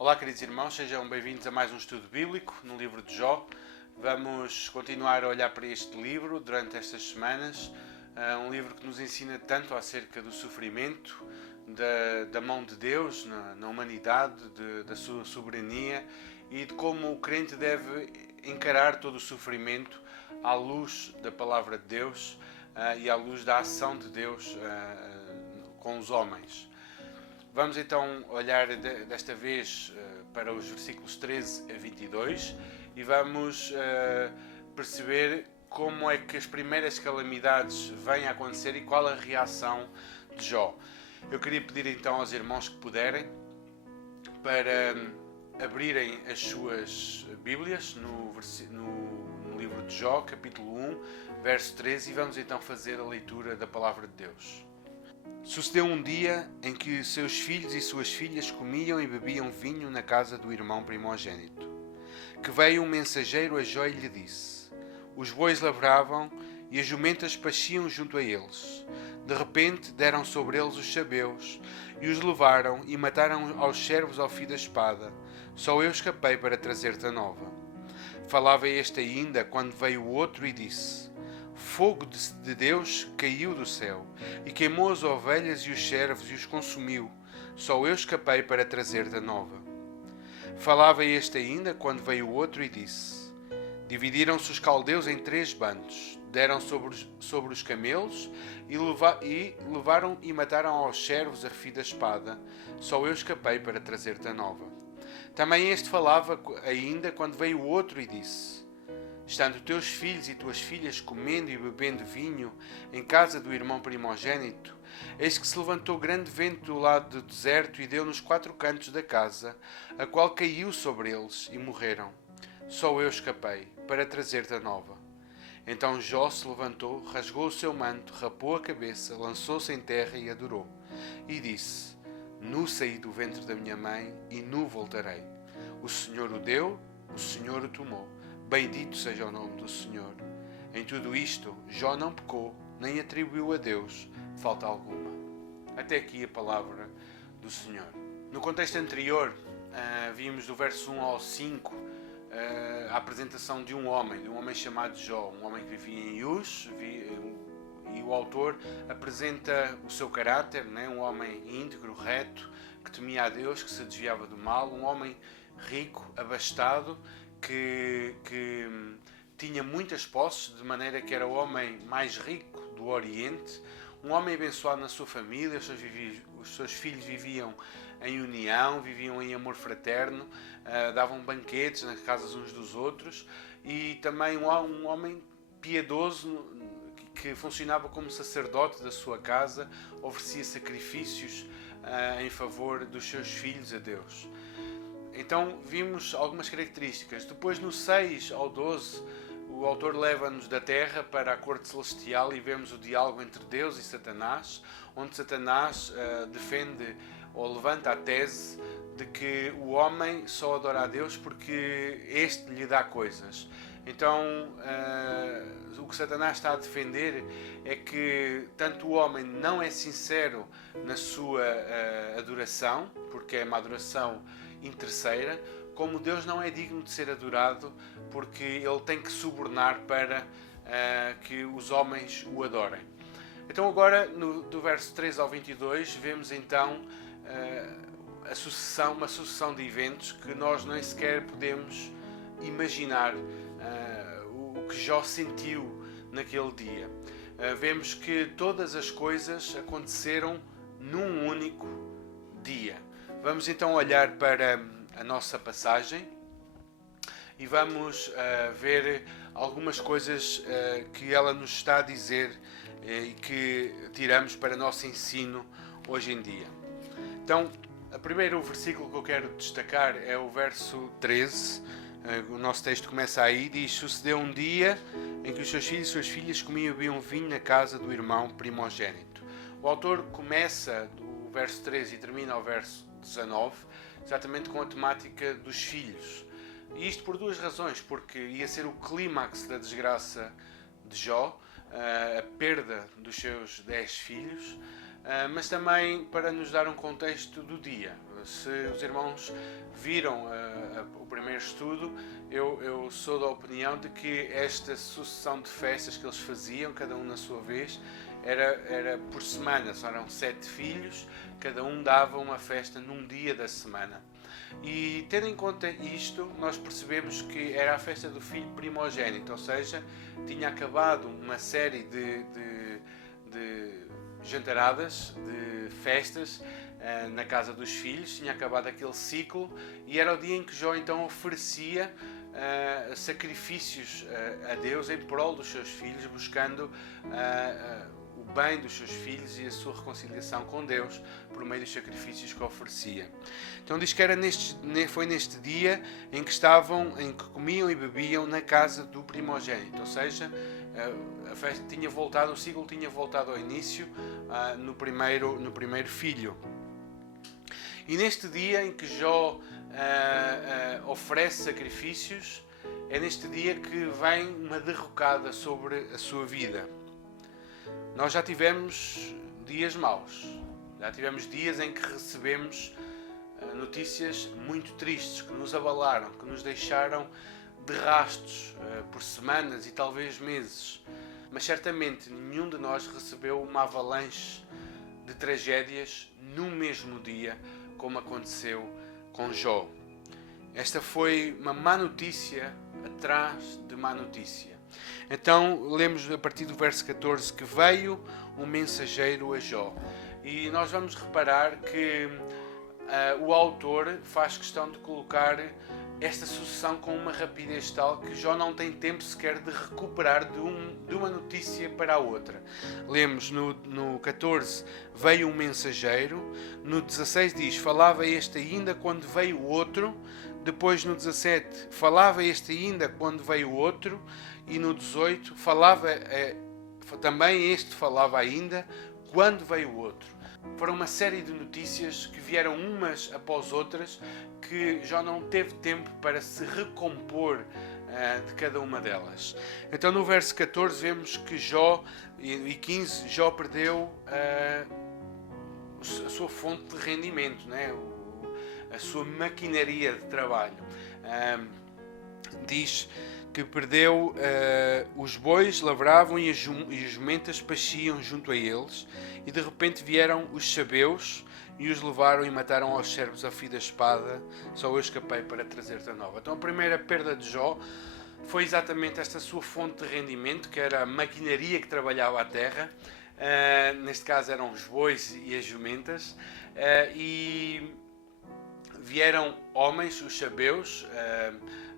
Olá, queridos irmãos, sejam bem-vindos a mais um estudo bíblico no livro de Jó. Vamos continuar a olhar para este livro durante estas semanas, um livro que nos ensina tanto acerca do sofrimento, da mão de Deus na humanidade, da sua soberania e de como o crente deve encarar todo o sofrimento à luz da palavra de Deus e à luz da ação de Deus com os homens. Vamos então olhar desta vez para os versículos 13 a 22 e vamos perceber como é que as primeiras calamidades vêm a acontecer e qual a reação de Jó. Eu queria pedir então aos irmãos que puderem para abrirem as suas Bíblias no livro de Jó, capítulo 1, verso 13, e vamos então fazer a leitura da palavra de Deus. Sucedeu um dia em que seus filhos e suas filhas comiam e bebiam vinho na casa do irmão primogênito. Que veio um mensageiro a Jó e lhe disse: os bois lavravam e as jumentas pastiam junto a eles. De repente deram sobre eles os sabeus e os levaram e mataram aos servos ao fio da espada. Só eu escapei para trazer-te a nova. Falava este ainda quando veio o outro e disse: fogo de Deus caiu do céu e queimou as ovelhas e os servos e os consumiu. Só eu escapei para trazer-te a nova. Falava este ainda quando veio o outro e disse: dividiram-se os caldeus em 3 bandos, deram sobre os camelos e levaram e mataram aos servos a fio da espada. Só eu escapei para trazer-te a nova. Também este falava ainda quando veio o outro e disse: estando teus filhos e tuas filhas comendo e bebendo vinho em casa do irmão primogênito, eis que se levantou grande vento do lado do deserto e deu nos 4 cantos da casa, a qual caiu sobre eles e morreram. Só eu escapei, para trazer-te a nova. Então Jó se levantou, rasgou o seu manto, rapou a cabeça, lançou-se em terra e adorou. E disse: nu saí do ventre da minha mãe e nu voltarei. O Senhor o deu, o Senhor o tomou. Bendito seja o nome do Senhor. Em tudo isto, Jó não pecou, nem atribuiu a Deus falta alguma. Até aqui a palavra do Senhor. No contexto anterior, vimos do verso 1 ao 5 a apresentação de um homem chamado Jó, um homem que vivia em Uz, e o autor apresenta o seu caráter, um homem íntegro, reto, que temia a Deus, que se desviava do mal, um homem rico, abastado, que tinha muitas posses, de maneira que era o homem mais rico do Oriente, um homem abençoado na sua família, os seus filhos viviam em união, viviam em amor fraterno, davam banquetes nas casas uns dos outros, e também um homem piedoso que funcionava como sacerdote da sua casa, oferecia sacrifícios em favor dos seus filhos a Deus. Então vimos algumas características. Depois no 6 ao 12 o autor leva-nos da terra para a corte celestial e vemos o diálogo entre Deus e Satanás, onde Satanás defende ou levanta a tese de que o homem só adora a Deus porque este lhe dá coisas. Então o que Satanás está a defender é que tanto o homem não é sincero na sua adoração, porque é uma adoração interesseira, como Deus não é digno de ser adorado, porque ele tem que subornar para que os homens o adorem. Então agora, do verso 13 ao 22, vemos então uma sucessão de eventos que nós nem sequer podemos imaginar o que Jó sentiu naquele dia. Vemos que todas as coisas aconteceram num único dia. Vamos então olhar para a nossa passagem e vamos ver algumas coisas que ela nos está a dizer e que tiramos para nosso ensino hoje em dia. Então, o primeiro versículo que eu quero destacar é o verso 13. O nosso texto começa aí, diz: sucedeu um dia em que os seus filhos e suas filhas comiam e bebiam vinho na casa do irmão primogênito. O autor começa do verso 13 e termina ao verso 19, exatamente com a temática dos filhos. E isto por 2 razões, porque ia ser o clímax da desgraça de Jó, a perda dos seus 10 filhos, mas também para nos dar um contexto do dia. Se os irmãos viram o primeiro estudo, eu sou da opinião de que esta sucessão de festas que eles faziam, cada um na sua vez, era por semana. Eram 7 filhos, cada um dava uma festa num dia da semana. E tendo em conta isto, nós percebemos que era a festa do filho primogênito, ou seja, tinha acabado uma série de jantaradas, de festas na casa dos filhos, tinha acabado aquele ciclo e era o dia em que Jó então oferecia sacrifícios a Deus em prol dos seus filhos, buscando o bem dos seus filhos e a sua reconciliação com Deus por meio dos sacrifícios que oferecia. Então diz que foi neste dia em que comiam e bebiam na casa do primogênito, ou seja, a festa tinha voltado, o ciclo tinha voltado ao início no primeiro filho. E neste dia em que Jó oferece sacrifícios, é neste dia que vem uma derrocada sobre a sua vida. Nós já tivemos dias maus, já tivemos dias em que recebemos notícias muito tristes, que nos abalaram, que nos deixaram de rastos por semanas e talvez meses. Mas certamente nenhum de nós recebeu uma avalanche de tragédias no mesmo dia, como aconteceu com Jó. Esta foi uma má notícia atrás de má notícia. Então, lemos a partir do verso 14 que veio um mensageiro a Jó. E nós vamos reparar que o autor faz questão de colocar esta sucessão com uma rapidez tal que Jó não tem tempo sequer de recuperar de uma notícia para a outra. Lemos no 14, veio um mensageiro. No 16 diz, falava este ainda quando veio o outro. Depois no 17, falava este ainda quando veio o outro. E no 18, também este falava ainda quando veio o outro. Foram uma série de notícias que vieram umas após outras, que Jó não teve tempo para se recompor de cada uma delas. Então no verso 14 vemos que Jó, e 15, Jó perdeu a sua fonte de rendimento, né? A sua maquinaria de trabalho. Diz que perdeu os bois, lavravam e as jumentas pastiam junto a eles, e de repente vieram os sabeus e os levaram e mataram aos servos a fio da espada. Só eu escapei para trazer-te a nova. Então a primeira perda de Jó foi exatamente esta sua fonte de rendimento, que era a maquinaria que trabalhava a terra. Neste caso eram os bois e as jumentas, e vieram homens, os sabeus.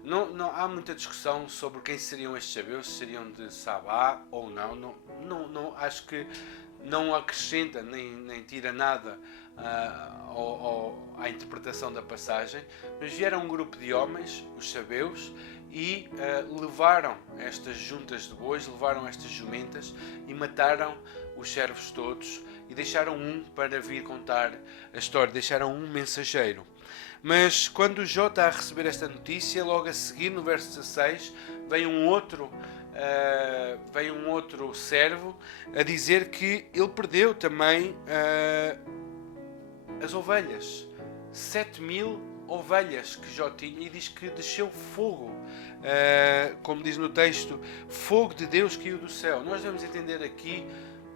Não há muita discussão sobre quem seriam estes sabeus, se seriam de Sabá ou não. Não acho que não acrescenta nem tira nada à interpretação da passagem. Mas vieram um grupo de homens, os sabeus, e levaram estas juntas de bois, levaram estas jumentas e mataram os servos todos e deixaram um para vir contar a história, deixaram um mensageiro. Mas quando Jó está a receber esta notícia, logo a seguir, no verso 16, vem um outro servo a dizer que ele perdeu também as ovelhas. 7.000 ovelhas que Jó tinha, e diz que desceu fogo. Como diz no texto, fogo de Deus caiu do céu. Nós devemos entender aqui,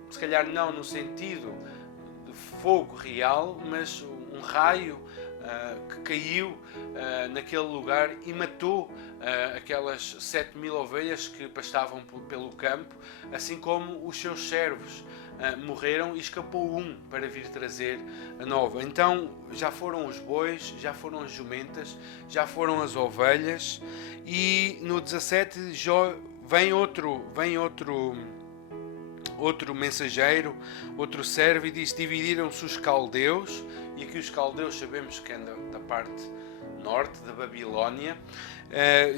se calhar não no sentido de fogo real, mas um raio que caiu naquele lugar e matou aquelas 7.000 ovelhas que pastavam pelo campo, assim como os seus servos morreram, e escapou um para vir trazer a nova. Então já foram os bois, já foram as jumentas, já foram as ovelhas, e no 17 vem outro mensageiro, outro servo, e diz: dividiram-se os caldeus. E aqui os caldeus sabemos que é da parte norte da Babilónia.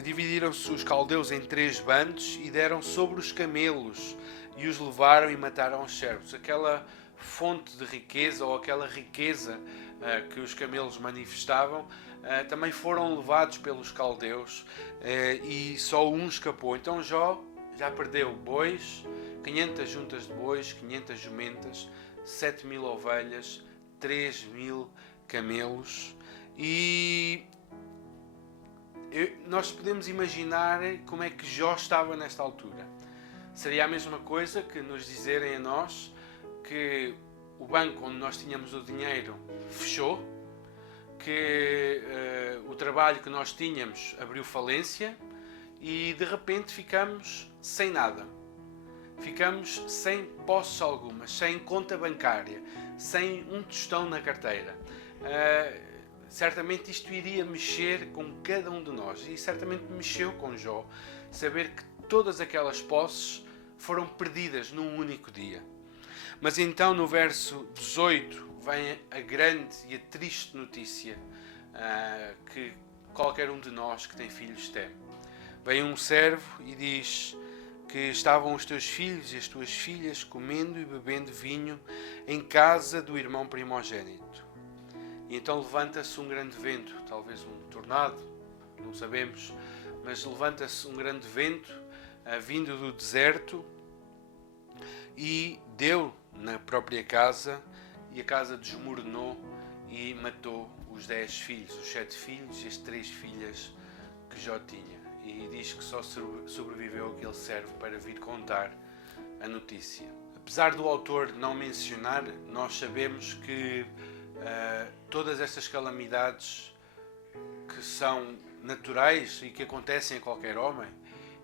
Dividiram-se os caldeus em 3 bandos e deram sobre os camelos e os levaram e mataram os servos. Aquela fonte de riqueza, ou aquela riqueza que os camelos manifestavam, também foram levados pelos caldeus, e só um escapou. Então Jó já perdeu bois, 500 juntas de bois, 500 jumentas, 7.000 ovelhas, 3.000 camelos, e nós podemos imaginar como é que Jó estava nesta altura. Seria a mesma coisa que nos dizerem a nós que o banco onde nós tínhamos o dinheiro fechou, que o trabalho que nós tínhamos abriu falência e de repente ficamos sem nada. Ficamos sem posses algumas, sem conta bancária, sem um tostão na carteira. Certamente isto iria mexer com cada um de nós, e certamente mexeu com Jó, saber que todas aquelas posses foram perdidas num único dia. Mas então no verso 18 vem a grande e a triste notícia que qualquer um de nós que tem filhos tem. Vem um servo e diz que estavam os teus filhos e as tuas filhas comendo e bebendo vinho em casa do irmão primogênito. E então levanta-se um grande vento, talvez um tornado, não sabemos, mas levanta-se um grande vento vindo do deserto e deu na própria casa, e a casa desmoronou e matou os 10 filhos, os 7 filhos e as 3 filhas que Jó tinha. E diz que só sobreviveu aquele servo para vir contar a notícia. Apesar do autor não mencionar, nós sabemos que todas estas calamidades que são naturais e que acontecem a qualquer homem,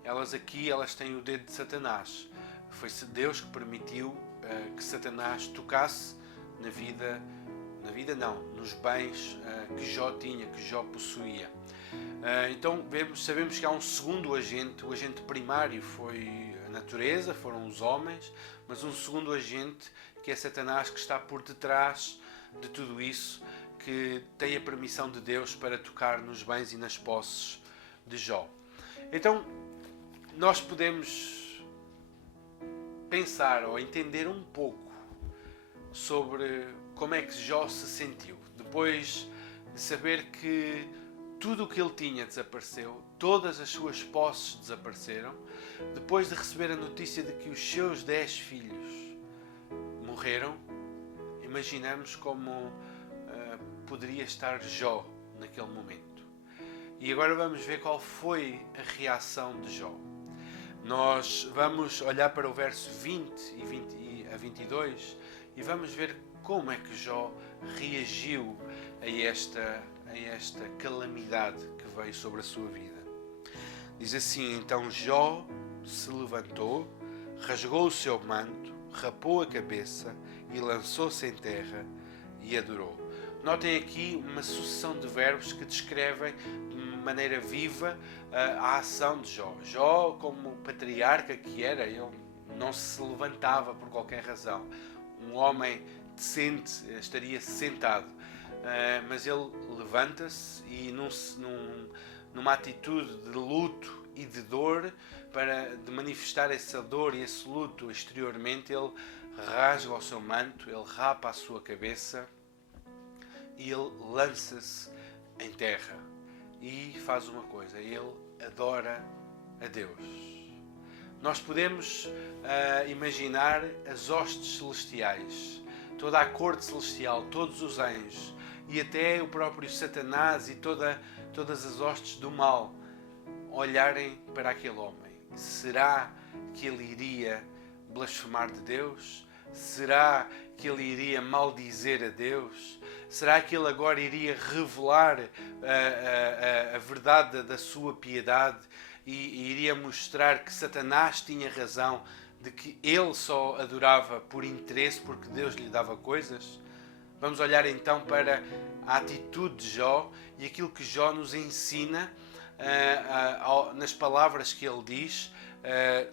elas têm o dedo de Satanás. Foi Deus que permitiu que Satanás tocasse nos bens que Jó tinha, que Jó possuía. Então sabemos que há um segundo agente. O agente primário foi a natureza, foram os homens, mas um segundo agente que é Satanás, que está por detrás de tudo isso, que tem a permissão de Deus para tocar nos bens e nas posses de Jó. Então nós podemos pensar ou entender um pouco sobre como é que Jó se sentiu depois de saber que tudo o que ele tinha desapareceu, todas as suas posses desapareceram, depois de receber a notícia de que os seus 10 filhos morreram. Imaginamos como poderia estar Jó naquele momento. E agora vamos ver qual foi a reação de Jó. Nós vamos olhar para o verso 20 e a 22 e vamos ver como é que Jó reagiu a esta calamidade que veio sobre a sua vida. Diz assim: então Jó se levantou, rasgou o seu manto, rapou a cabeça e lançou-se em terra e adorou. Notem aqui uma sucessão de verbos que descrevem de maneira viva a ação de Jó. Jó, como patriarca que era, ele não se levantava por qualquer razão. Um homem decente estaria sentado, mas ele levanta-se e numa atitude de luto e de dor, de manifestar essa dor e esse luto exteriormente, ele rasga o seu manto, ele rapa a sua cabeça e ele lança-se em terra e faz uma coisa: ele adora a Deus. Nós podemos imaginar as hostes celestiais, toda a corte celestial, todos os anjos e até o próprio Satanás e todas as hostes do mal olharem para aquele homem. Será que ele iria blasfemar de Deus? Será que ele iria maldizer a Deus? Será que ele agora iria revelar a verdade da sua piedade e iria mostrar que Satanás tinha razão, de que ele só adorava por interesse, porque Deus lhe dava coisas? Vamos olhar então para a atitude de Jó e aquilo que Jó nos ensina nas palavras que ele diz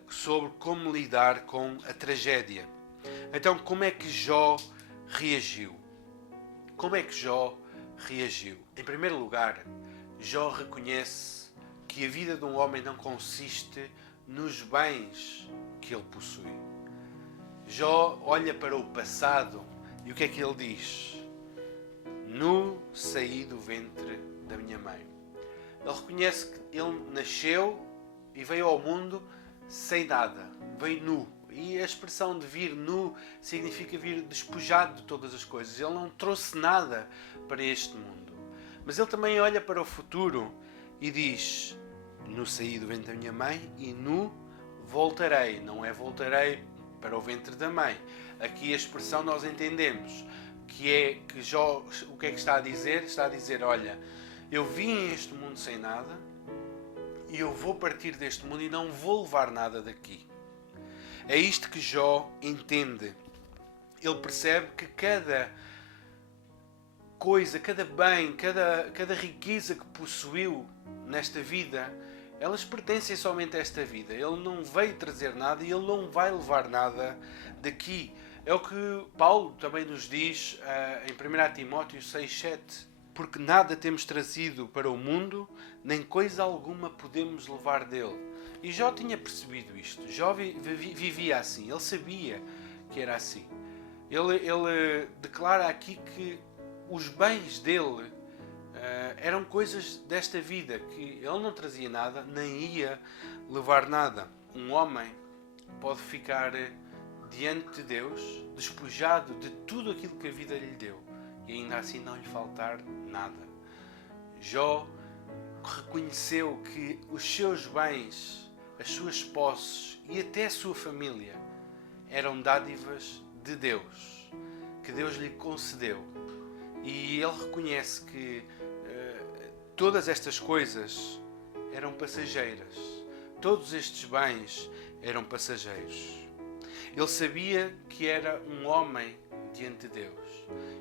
sobre como lidar com a tragédia. Então, como é que Jó reagiu? Como é que Jó reagiu? Em primeiro lugar, Jó reconhece que a vida de um homem não consiste nos bens que ele possui. Jó olha para o passado e o que é que ele diz? Nu saí do ventre da minha mãe. Ele reconhece que ele nasceu e veio ao mundo sem nada. Veio nu. E a expressão de vir nu significa vir despojado de todas as coisas. Ele não trouxe nada para este mundo. Mas ele também olha para o futuro e diz: nu saí do ventre da minha mãe e nu voltarei. Não é voltarei para o ventre da mãe. Aqui a expressão nós entendemos que Jó, o que é que está a dizer? Está a dizer: olha, eu vim a este mundo sem nada e eu vou partir deste mundo e não vou levar nada daqui. É isto que Jó entende. Ele percebe que cada coisa, cada bem, cada riqueza que possuiu nesta vida, elas pertencem somente a esta vida. Ele não veio trazer nada e ele não vai levar nada daqui. É o que Paulo também nos diz em 1 Timóteo 6,7. Porque nada temos trazido para o mundo, nem coisa alguma podemos levar dele. E Jó tinha percebido isto. Jó vivia assim. Ele sabia que era assim. Ele declara aqui que os bens dele eram coisas desta vida, que ele não trazia nada, nem ia levar nada. Um homem pode ficar diante de Deus, despojado de tudo aquilo que a vida lhe deu, e ainda assim não lhe faltar nada. Jó reconheceu que os seus bens, as suas posses e até a sua família eram dádivas de Deus, que Deus lhe concedeu. E ele reconhece que todas estas coisas eram passageiras. Todos estes bens eram passageiros. Ele sabia que era um homem diante de Deus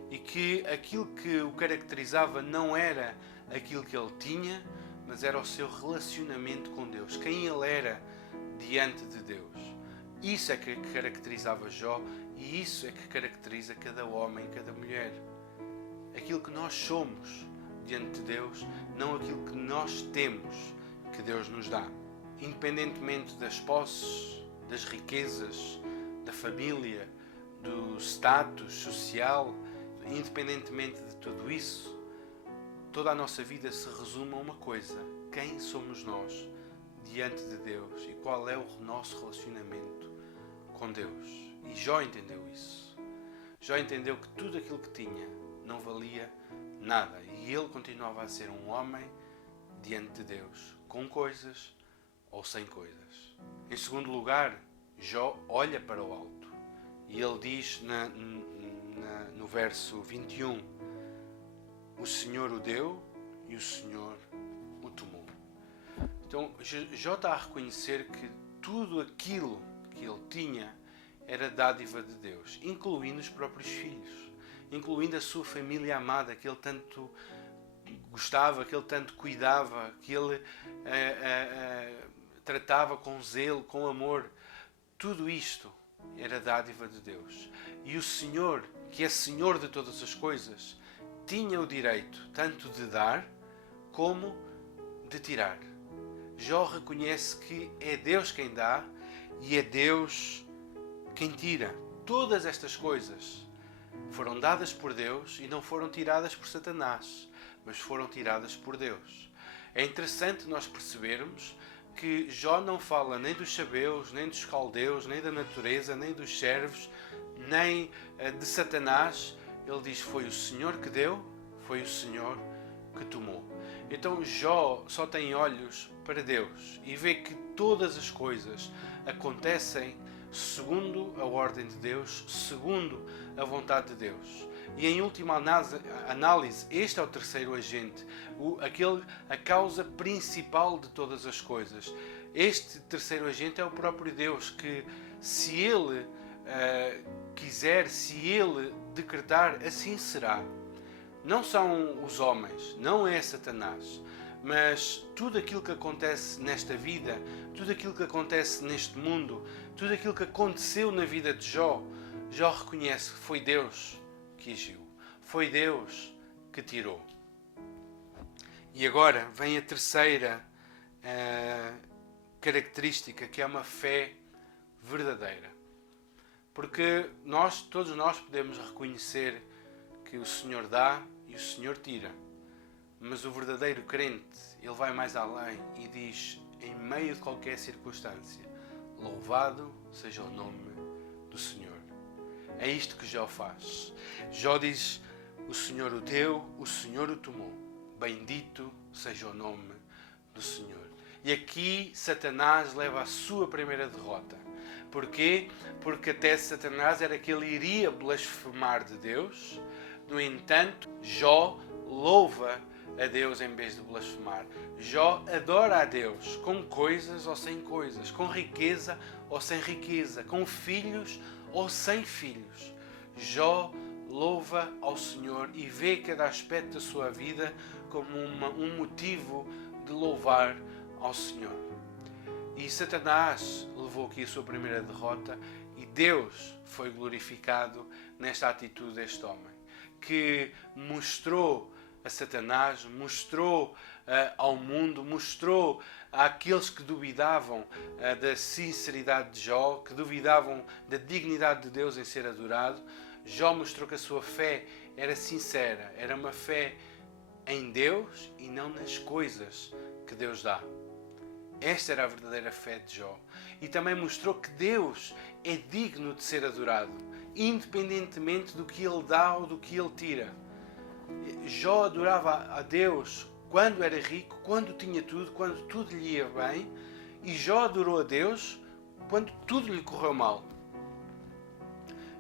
e que aquilo que o caracterizava não era aquilo que ele tinha, mas era o seu relacionamento com Deus, quem ele era diante de Deus. Isso é que caracterizava Jó e isso é que caracteriza cada homem, cada mulher. Aquilo que nós somos diante de Deus, não aquilo que nós temos que Deus nos dá. Independentemente das posses, das riquezas, da família, do status social, independentemente de tudo isso, toda a nossa vida se resume a uma coisa: quem somos nós diante de Deus e qual é o nosso relacionamento com Deus. E Jó entendeu isso. Jó entendeu que tudo aquilo que tinha não valia nada e ele continuava a ser um homem diante de Deus, com coisas ou sem coisas. Em segundo lugar, Jó olha para o alto e ele diz no verso 21: o Senhor o deu e o Senhor o tomou. Então Jó está a reconhecer que tudo aquilo que ele tinha era dádiva de Deus, incluindo os próprios filhos, incluindo a sua família amada, que ele tanto gostava, que ele tanto cuidava, que ele tratava com zelo, com amor. Tudo isto era dádiva de Deus. E o Senhor, que é Senhor de todas as coisas, tinha o direito tanto de dar como de tirar. Jó reconhece que é Deus quem dá e é Deus quem tira. Todas estas coisas foram dadas por Deus e não foram tiradas por Satanás, mas foram tiradas por Deus. É interessante nós percebermos que Jó não fala nem dos sabeus, nem dos caldeus, nem da natureza, nem dos servos, nem de Satanás. Ele diz: foi o Senhor que deu, foi o Senhor que tomou. Então Jó só tem olhos para Deus e vê que todas as coisas acontecem segundo a ordem de Deus, segundo a vontade de Deus. E em última análise, este é o terceiro agente, a causa principal de todas as coisas. Este terceiro agente é o próprio Deus, que se Ele quiser, se Ele decretar, assim será. Não são os homens, não é Satanás, mas tudo aquilo que acontece nesta vida, tudo aquilo que acontece neste mundo, tudo aquilo que aconteceu na vida de Jó, Jó reconhece que foi Deus que agiu, foi Deus que tirou. E agora vem a terceira característica, que é uma fé verdadeira. Porque todos nós podemos reconhecer que o Senhor dá e o Senhor tira. Mas o verdadeiro crente, ele vai mais além e diz, em meio de qualquer circunstância: louvado seja o nome do Senhor. É isto que Jó faz. Jó diz: o Senhor o deu, o Senhor o tomou. Bendito seja o nome do Senhor. E aqui Satanás leva a sua primeira derrota. Porquê? Porque até Satanás era que ele iria blasfemar de Deus. No entanto, Jó louva a Deus em vez de blasfemar. Jó adora a Deus com coisas ou sem coisas, com riqueza ou sem riqueza, com filhos ou sem filhos. Jó louva ao Senhor e vê cada aspecto da sua vida como um motivo de louvar ao Senhor. E Satanás levou aqui a sua primeira derrota e Deus foi glorificado nesta atitude deste homem, que mostrou a Satanás, mostrou ao mundo, mostrou àqueles que duvidavam da sinceridade de Jó, que duvidavam da dignidade de Deus em ser adorado. Jó mostrou que a sua fé era sincera, era uma fé em Deus e não nas coisas que Deus dá. Esta era a verdadeira fé de Jó. E também mostrou que Deus é digno de ser adorado, independentemente do que Ele dá ou do que Ele tira. Jó adorava a Deus quando era rico, quando tinha tudo, quando tudo lhe ia bem. E Jó adorou a Deus quando tudo lhe correu mal.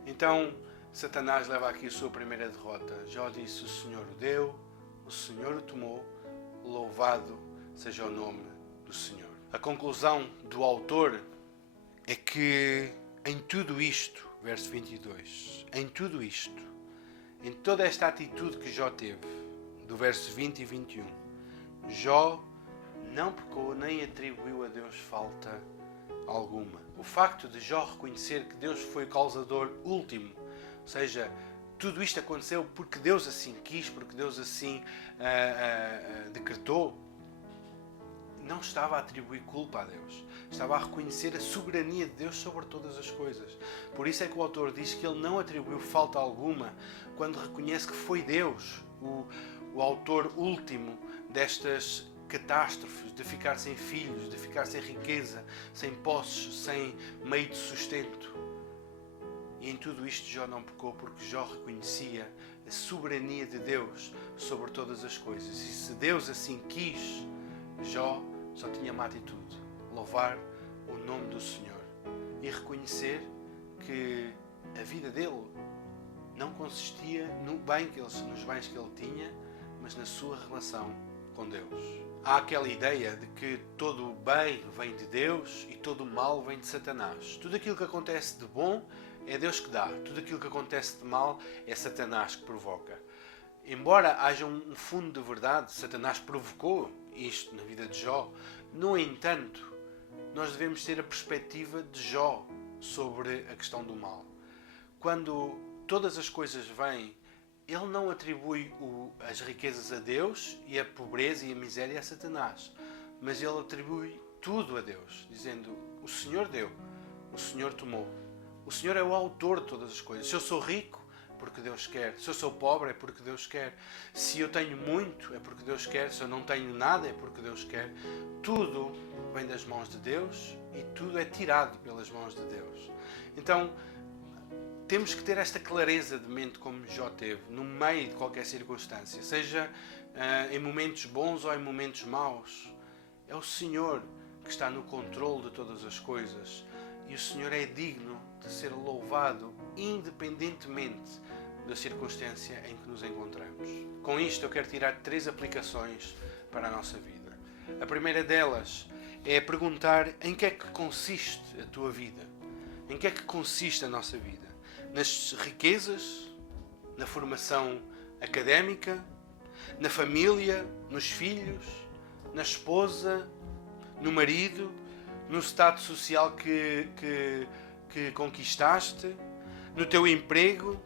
Então, Satanás leva aqui a sua primeira derrota. Jó disse: o Senhor o deu, o Senhor o tomou, louvado seja o nome do Senhor. A conclusão do autor é que em tudo isto, verso 22, em tudo isto, em toda esta atitude que Jó teve, do verso 20 e 21, Jó não pecou nem atribuiu a Deus falta alguma. O facto de Jó reconhecer que Deus foi o causador último, ou seja, tudo isto aconteceu porque Deus assim quis, porque Deus assim decretou, não estava a atribuir culpa a Deus. Estava a reconhecer a soberania de Deus sobre todas as coisas. Por isso é que o autor diz que ele não atribuiu falta alguma quando reconhece que foi Deus o autor último destas catástrofes, de ficar sem filhos, de ficar sem riqueza, sem posses, sem meio de sustento. E em tudo isto Jó não pecou porque Jó reconhecia a soberania de Deus sobre todas as coisas. E se Deus assim quis, Jó só tinha uma atitude: louvar o nome do Senhor e reconhecer que a vida dele não consistia nos bens que ele tinha, mas na sua relação com Deus. Há aquela ideia de que todo o bem vem de Deus e todo o mal vem de Satanás. Tudo aquilo que acontece de bom é Deus que dá. Tudo aquilo que acontece de mal é Satanás que provoca. Embora haja um fundo de verdade, Satanás provocou isto na vida de Jó. No entanto, nós devemos ter a perspectiva de Jó sobre a questão do mal. Quando todas as coisas vêm, ele não atribui as riquezas a Deus e a pobreza e a miséria a Satanás, mas ele atribui tudo a Deus, dizendo: o Senhor deu, o Senhor tomou. O Senhor é o autor de todas as coisas. Se eu sou rico, porque Deus quer. Se eu sou pobre, é porque Deus quer. Se eu tenho muito, é porque Deus quer. Se eu não tenho nada, é porque Deus quer. Tudo vem das mãos de Deus e tudo é tirado pelas mãos de Deus. Então, temos que ter esta clareza de mente como Jó teve, no meio de qualquer circunstância, seja em momentos bons ou em momentos maus. É o Senhor que está no controle de todas as coisas e o Senhor é digno de ser louvado independentemente da circunstância em que nos encontramos. Com isto eu quero tirar 3 aplicações para a nossa vida. A primeira delas é perguntar em que é que consiste a tua vida. Em que é que consiste a nossa vida? Nas riquezas, na formação académica, na família, nos filhos, na esposa, no marido, no status social que conquistaste, no teu emprego.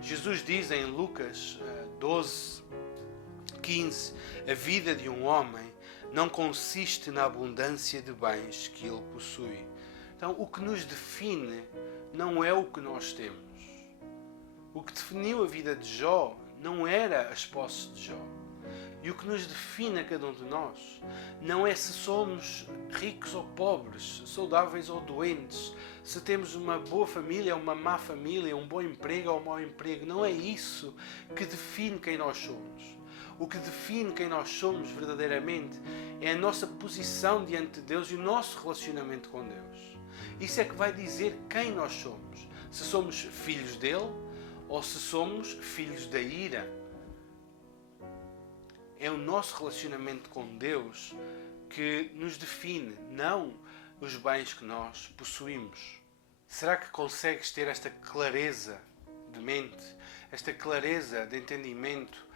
Jesus diz em Lucas 12:15: a vida de um homem não consiste na abundância de bens que ele possui. Então, o que nos define não é o que nós temos. O que definiu a vida de Jó não era as posses de Jó. E o que nos define a cada um de nós não é se somos ricos ou pobres, saudáveis ou doentes, se temos uma boa família ou uma má família, um bom emprego ou um mau emprego. Não é isso que define quem nós somos. O que define quem nós somos verdadeiramente é a nossa posição diante de Deus e o nosso relacionamento com Deus. Isso é que vai dizer quem nós somos. Se somos filhos dele ou se somos filhos da ira. É o nosso relacionamento com Deus que nos define, não os bens que nós possuímos. Será que consegues ter esta clareza de mente, esta clareza de entendimento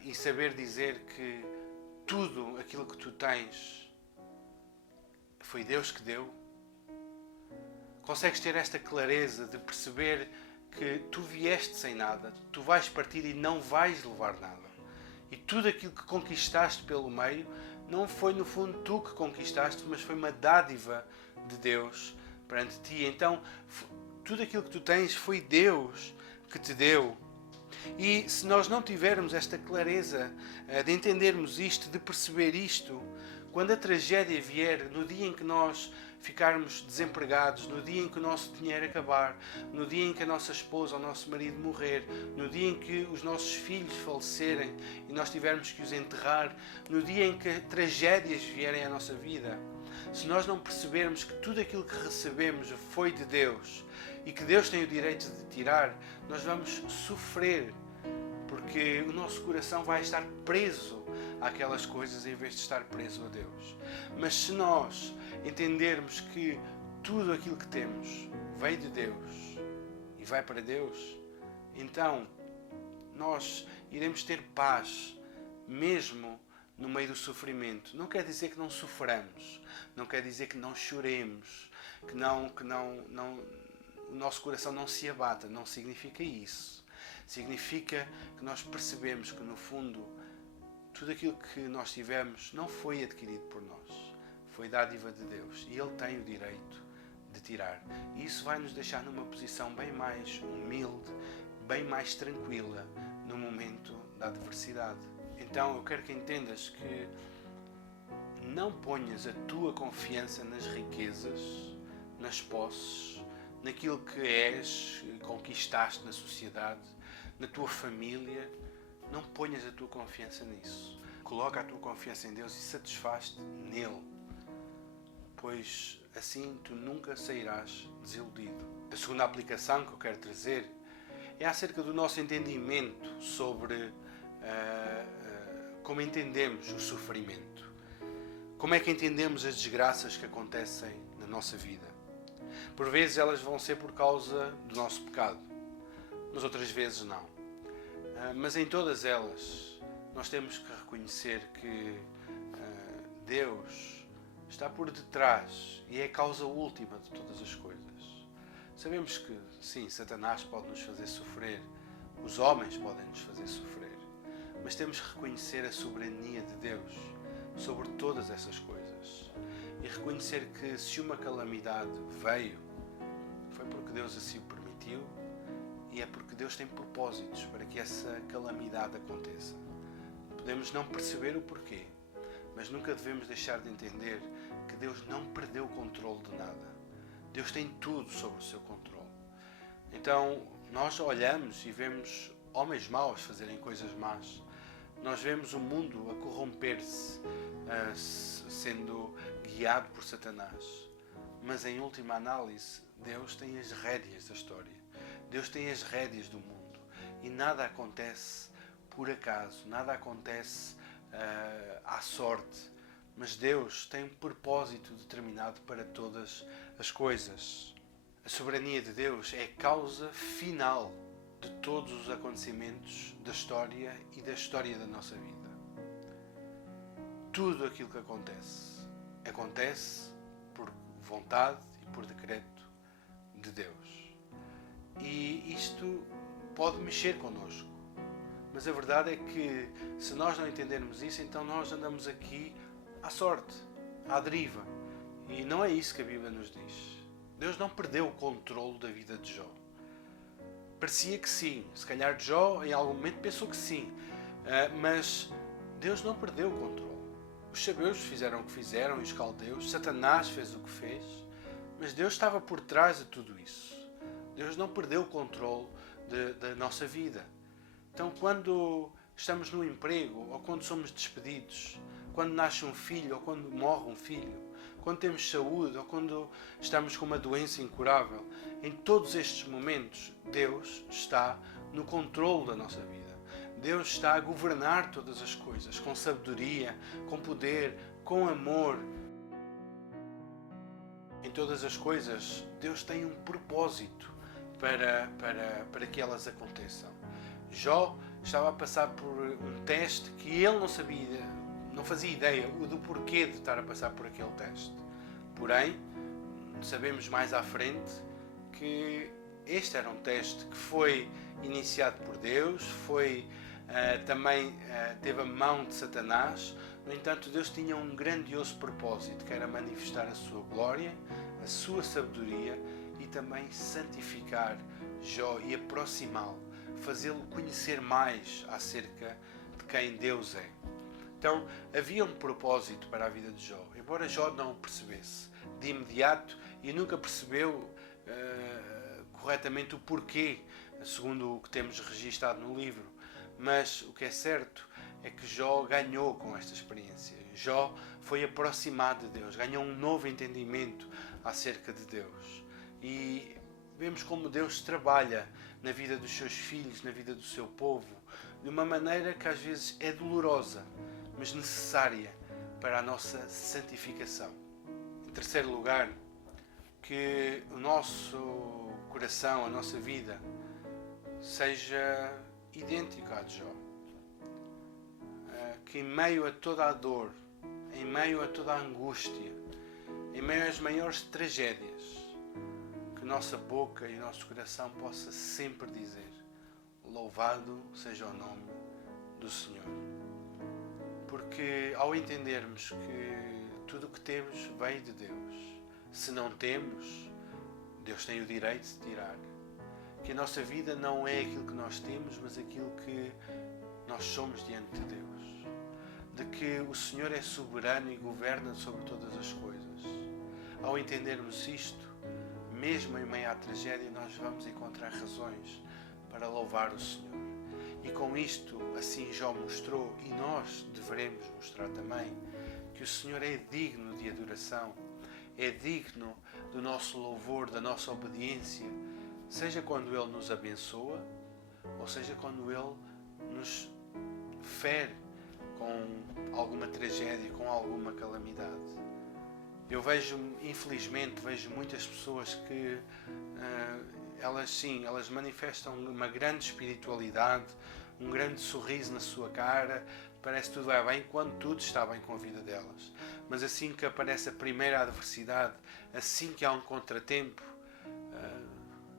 e saber dizer que tudo aquilo que tu tens foi Deus que deu? Consegues ter esta clareza de perceber que tu vieste sem nada, tu vais partir e não vais levar nada. E tudo aquilo que conquistaste pelo meio não foi no fundo tu que conquistaste, mas foi uma dádiva de Deus perante ti. Então, tudo aquilo que tu tens foi Deus que te deu. E se nós não tivermos esta clareza de entendermos isto, de perceber isto, quando a tragédia vier, no dia em que nós ficarmos desempregados, no dia em que o nosso dinheiro acabar, no dia em que a nossa esposa ou o nosso marido morrer, no dia em que os nossos filhos falecerem e nós tivermos que os enterrar, no dia em que tragédias vierem à nossa vida, se nós não percebermos que tudo aquilo que recebemos foi de Deus e que Deus tem o direito de tirar, nós vamos sofrer, porque o nosso coração vai estar preso àquelas coisas em vez de estar preso a Deus. Mas se nós entendermos que tudo aquilo que temos veio de Deus e vai para Deus, então nós iremos ter paz mesmo no meio do sofrimento. Não quer dizer que não soframos, não quer dizer que não choremos, que o nosso coração não se abata. Não significa isso. Significa que nós percebemos que no fundo tudo aquilo que nós tivemos não foi adquirido por nós, foi dádiva de Deus e Ele tem o direito de tirar. E isso vai nos deixar numa posição bem mais humilde, bem mais tranquila no momento da adversidade. Então eu quero que entendas que não ponhas a tua confiança nas riquezas, nas posses, naquilo que és, conquistaste na sociedade, na tua família. Não ponhas a tua confiança nisso. Coloca a tua confiança em Deus e satisfaz-te nele, pois assim tu nunca sairás desiludido. A segunda aplicação que eu quero trazer é acerca do nosso entendimento sobre como entendemos o sofrimento. Como é que entendemos as desgraças que acontecem na nossa vida? Por vezes elas vão ser por causa do nosso pecado, mas outras vezes não. Mas em todas elas nós temos que reconhecer que Deus está por detrás e é a causa última de todas as coisas. Sabemos que, sim, Satanás pode nos fazer sofrer, os homens podem nos fazer sofrer, mas temos que reconhecer a soberania de Deus sobre todas essas coisas e reconhecer que se uma calamidade veio, foi porque Deus assim o permitiu e é porque Deus tem propósitos para que essa calamidade aconteça. Podemos não perceber o porquê, mas nunca devemos deixar de entender que Deus não perdeu o controle de nada. Deus tem tudo sob o seu controle. Então, nós olhamos e vemos homens maus fazerem coisas más. Nós vemos o mundo a corromper-se, sendo guiado por Satanás. Mas, em última análise, Deus tem as rédeas da história. Deus tem as rédeas do mundo. E nada acontece por acaso, nada acontece à sorte. Mas Deus tem um propósito determinado para todas as coisas. A soberania de Deus é a causa final de todos os acontecimentos da história e da história da nossa vida. Tudo aquilo que acontece por vontade e por decreto de Deus. E isto pode mexer connosco. Mas a verdade é que se nós não entendermos isso, então nós andamos aqui à sorte, à deriva. E não é isso que a Bíblia nos diz. Deus não perdeu o controle da vida de Jó. Parecia que sim. Se calhar Jó em algum momento pensou que sim. Mas Deus não perdeu o controle. Os sabeus fizeram o que fizeram e os caldeus, Satanás fez o que fez, mas Deus estava por trás de tudo isso. Deus não perdeu o controle da nossa vida. Então, quando estamos no emprego, ou quando somos despedidos, quando nasce um filho, ou quando morre um filho, quando temos saúde, ou quando estamos com uma doença incurável, em todos estes momentos, Deus está no controle da nossa vida. Deus está a governar todas as coisas, com sabedoria, com poder, com amor. Em todas as coisas, Deus tem um propósito para que elas aconteçam. Jó estava a passar por um teste que ele não sabia, não fazia ideia do porquê de estar a passar por aquele teste. Porém, sabemos mais à frente que este era um teste que foi iniciado por Deus, também teve a mão de Satanás. No entanto, Deus tinha um grandioso propósito, que era manifestar a sua glória, a sua sabedoria e também santificar Jó e aproximá-lo, fazê-lo conhecer mais acerca de quem Deus é. Então, havia um propósito para a vida de Jó, embora Jó não o percebesse de imediato e nunca percebeu corretamente o porquê, segundo o que temos registado no livro. Mas o que é certo é que Jó ganhou com esta experiência. Jó foi aproximado de Deus, ganhou um novo entendimento acerca de Deus. E vemos como Deus trabalha na vida dos seus filhos, na vida do seu povo, de uma maneira que às vezes é dolorosa, mas necessária para a nossa santificação. Em terceiro lugar, que o nosso coração, a nossa vida, seja idêntico à de Jó. Que em meio a toda a dor, em meio a toda a angústia, em meio às maiores tragédias, que nossa boca e nosso coração possa sempre dizer: louvado seja o nome do Senhor. Porque ao entendermos que tudo o que temos vem de Deus, se não temos, Deus tem o direito de tirar. Que a nossa vida não é aquilo que nós temos, mas aquilo que nós somos diante de Deus. De que o Senhor é soberano e governa sobre todas as coisas. Ao entendermos isto, mesmo em meio à tragédia, nós vamos encontrar razões para louvar o Senhor. E com isto, assim Jó mostrou, e nós devemos mostrar também, que o Senhor é digno de adoração, é digno do nosso louvor, da nossa obediência, seja quando Ele nos abençoa, ou seja quando Ele nos fere com alguma tragédia, com alguma calamidade. Eu infelizmente, vejo muitas pessoas que elas manifestam uma grande espiritualidade, um grande sorriso na sua cara, parece que tudo vai bem quando tudo está bem com a vida delas. Mas assim que aparece a primeira adversidade, assim que há um contratempo,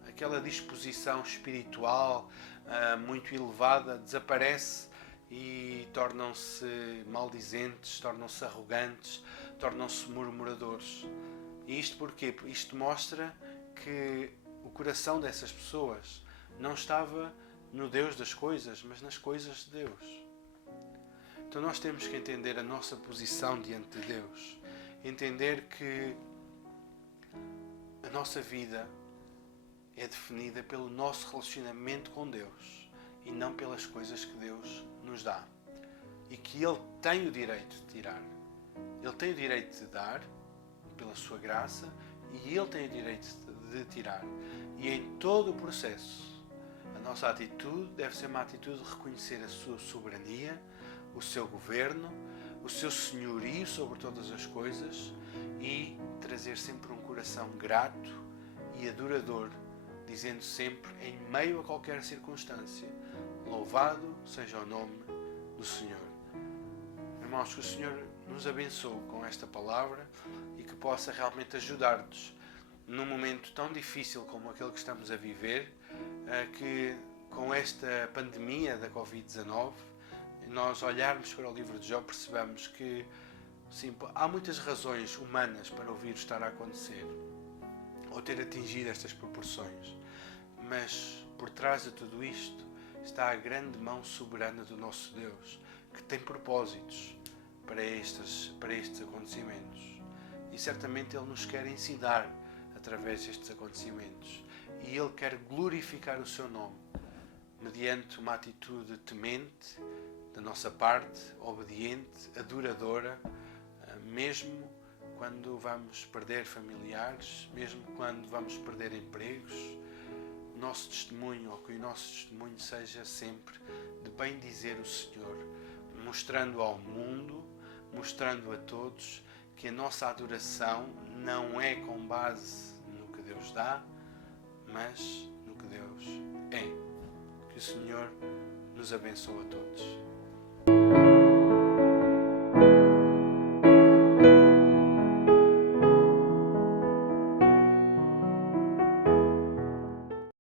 aquela disposição espiritual muito elevada desaparece e tornam-se maldizentes, tornam-se arrogantes, tornam-se murmuradores. E isto porquê? Isto mostra que o coração dessas pessoas não estava no Deus das coisas, mas nas coisas de Deus. Então nós temos que entender a nossa posição diante de Deus, entender que a nossa vida é definida pelo nosso relacionamento com Deus e não pelas coisas que Deus nos dá. E que Ele tem o direito de tirar. Ele tem o direito de dar pela sua graça e Ele tem o direito de tirar. E em todo o processo, a nossa atitude deve ser uma atitude de reconhecer a sua soberania, o seu governo, o seu senhorio sobre todas as coisas e trazer sempre um coração grato e adorador, dizendo sempre, em meio a qualquer circunstância, louvado seja o nome do Senhor. Irmãos, que o Senhor nos abençoe com esta palavra e que possa realmente ajudar-nos num momento tão difícil como aquele que estamos a viver, que com esta pandemia da Covid-19, nós olharmos para o livro de Jó, percebamos que sim, há muitas razões humanas para o vírus estar a acontecer ou ter atingido estas proporções, mas por trás de tudo isto está a grande mão soberana do nosso Deus, que que tem propósitos para estes acontecimentos. E certamente Ele nos quer ensinar através destes acontecimentos. E Ele quer glorificar o seu nome, mediante uma atitude temente, da nossa parte, obediente, adoradora, mesmo quando vamos perder familiares, mesmo quando vamos perder empregos. Nosso testemunho, ou que o nosso testemunho seja sempre de bem dizer o Senhor, mostrando ao mundo, mostrando a todos que a nossa adoração não é com base no que Deus dá, mas no que Deus é. Que o Senhor nos abençoe a todos.